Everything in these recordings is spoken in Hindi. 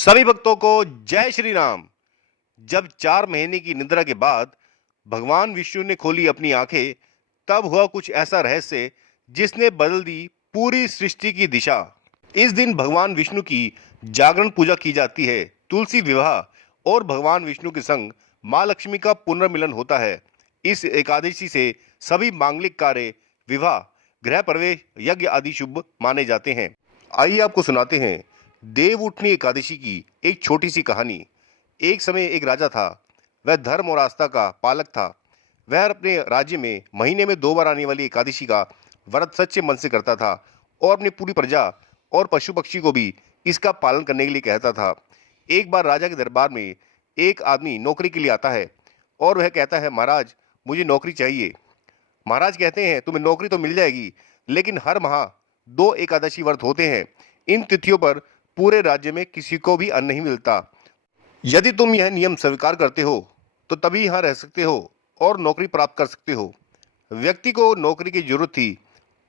सभी भक्तों को जय श्री राम। जब 4 महीने की निद्रा के बाद भगवान विष्णु ने खोली अपनी आंखें, तब हुआ कुछ ऐसा रहस्य जिसने बदल दी पूरी सृष्टि की दिशा। इस दिन भगवान विष्णु की जागरण पूजा की जाती है, तुलसी विवाह और भगवान विष्णु के संग माँ लक्ष्मी का पुनर्मिलन होता है। इस एकादशी से सभी मांगलिक कार्य, विवाह, गृह प्रवेश, यज्ञ आदि शुभ माने जाते हैं। आइए आपको सुनाते हैं देव उठनी एकादशी की एक छोटी सी कहानी। एक समय एक राजा था। वह धर्म और आस्था का पालक था। वह अपने राज्य में महीने में 2 बार आने वाली एकादशी का व्रत सच्चे मन से करता था और अपनी पूरी प्रजा और पशु पक्षी को भी इसका पालन करने के लिए कहता था। एक बार राजा के दरबार में एक आदमी नौकरी के लिए आता है और वह कहता है, महाराज मुझे नौकरी चाहिए। महाराज कहते हैं, तुम्हें नौकरी तो मिल जाएगी, लेकिन हर माह 2 एकादशी व्रत होते हैं। इन तिथियों पर पूरे राज्य में किसी को भी अन्न नहीं मिलता। यदि तुम यह नियम स्वीकार करते हो तो तभी यहाँ रह सकते हो और नौकरी प्राप्त कर सकते हो। व्यक्ति को नौकरी की जरूरत थी।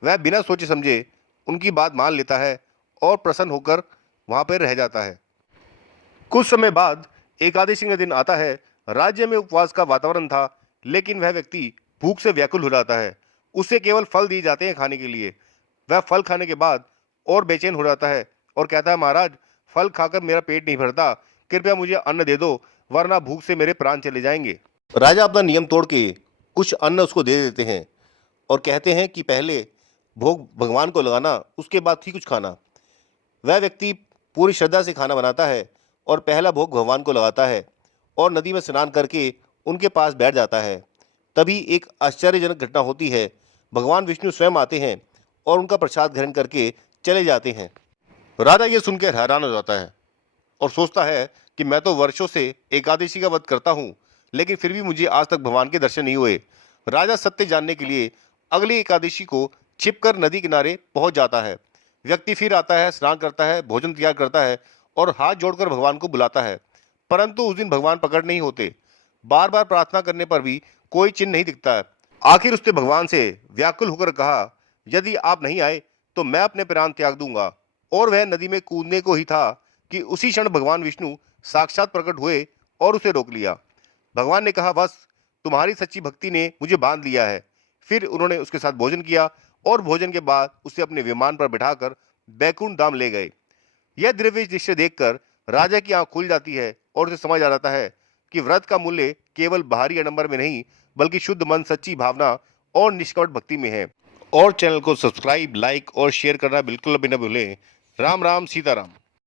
वह बिना सोचे समझे उनकी बात मान लेता है और प्रसन्न होकर वहाँ पर रह जाता है। कुछ समय बाद एकादशी का दिन आता है। राज्य में उपवास का वातावरण था, लेकिन वह व्यक्ति भूख से व्याकुल हो जाता है। उसे केवल फल दिए जाते हैं खाने के लिए। वह फल खाने के बाद और बेचैन हो जाता है और कहता है, महाराज फल खाकर मेरा पेट नहीं भरता, कृपया मुझे अन्न दे दो, वरना भूख से मेरे प्राण चले जाएंगे। राजा अपना नियम तोड़ के कुछ अन्न उसको दे देते हैं और कहते हैं कि पहले भोग भगवान को लगाना, उसके बाद ही कुछ खाना। वह व्यक्ति पूरी श्रद्धा से खाना बनाता है और पहला भोग भगवान को लगाता है और नदी में स्नान करके उनके पास बैठ जाता है। तभी एक आश्चर्यजनक घटना होती है। भगवान विष्णु स्वयं आते हैं और उनका प्रसाद ग्रहण करके चले जाते हैं। राजा ये सुनकर हैरान हो जाता है और सोचता है कि मैं तो वर्षों से एकादशी का व्रत करता हूँ, लेकिन फिर भी मुझे आज तक भगवान के दर्शन नहीं हुए। राजा सत्य जानने के लिए अगली एकादशी को छिपकर नदी किनारे पहुंच जाता है। व्यक्ति फिर आता है, स्नान करता है, भोजन तैयार करता है और हाथ जोड़कर भगवान को बुलाता है, परंतु उस दिन भगवान प्रकट नहीं होते। बार बार प्रार्थना करने पर भी कोई चिन्ह नहीं दिखता है। आखिर उसने भगवान से व्याकुल होकर कहा, यदि आप नहीं आए तो मैं अपने प्राण त्याग दूंगा। और वह नदी में कूदने को ही था कि उसी क्षण भगवान विष्णु साक्षात प्रकट हुए और उसे रोक लिया। भगवान ने कहा, बस तुम्हारी सच्ची भक्ति ने मुझे बांध लिया है। फिर उन्होंने उसके साथ भोजन किया और भोजन के बाद उसे अपने विमान पर बिठाकर बैकुंठ धाम ले गए। यह दिव्य दृश्य देखकर राजा की आंख खुल जाती है और उसे समझ आ जाता है कि व्रत का मूल्य केवल बाहरी आडंबर में नहीं, बल्कि शुद्ध मन, सच्ची भावना और निष्कपट भक्ति में है। और चैनल को सब्सक्राइब, लाइक और शेयर करना बिल्कुल भी न भूलें। राम राम, सीताराम।